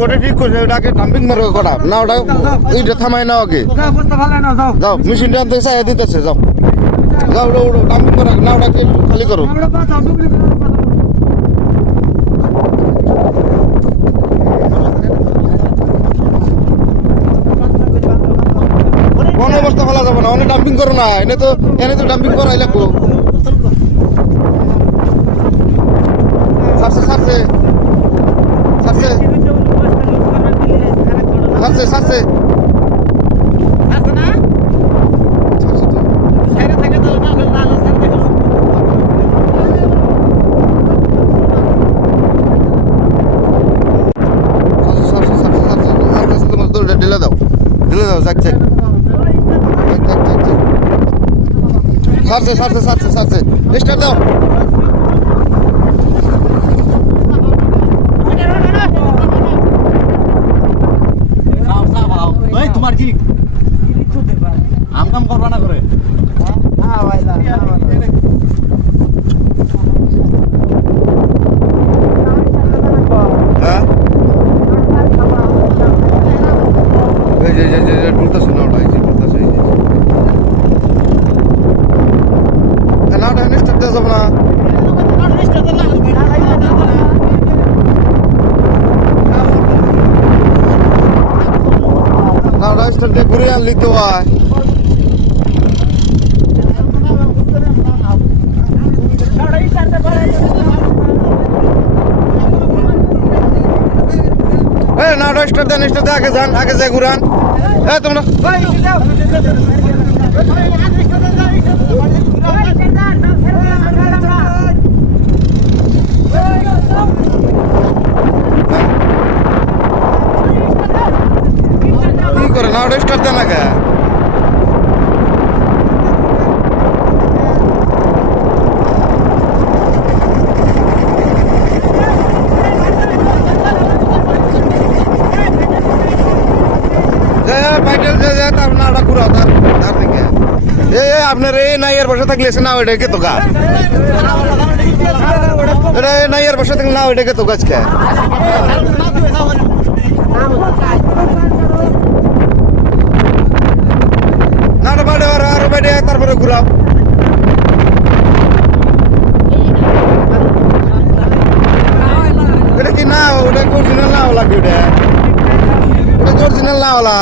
ওটা ঠিক করছে ওটাকে ডাম্পিং মারো কটা না ওটা ওইটা থামাই না না যাও মেশিনটা আনতে চাই দিতেছে যাও যাও ওটা করো খালি করো করো না এনে তো এনে তো ডাম্পিং করাই লাগবো। সারছে সারছে। সারছে। সারছে সারছে যাক যাক যাক সারছে সারছে সারছে সারছে। স্টার্ট দাও। তোমার কি? আম কাম করবা না করে দিয়ে ঘুরে হয় না ওটা দেন আগে আগে ঘুরান। তোমরা কি করে না ওটা স্টার্ট দেন আগে বাইটেল যে যে তার নাড়া ঘুরাও তার তার দিকে এ এ, আপনার এই নাইয়ের বসে থাকলে সে না ওইটা কে তো গা এটা এই নাইয়ের বসে থাকলে না ওইটা কে তো বাইরে তারপরে ঘুরাম এটা কি না? ওটা অরিজিনাল না হলা কি ওটা? ওটা অরিজিনাল না হলা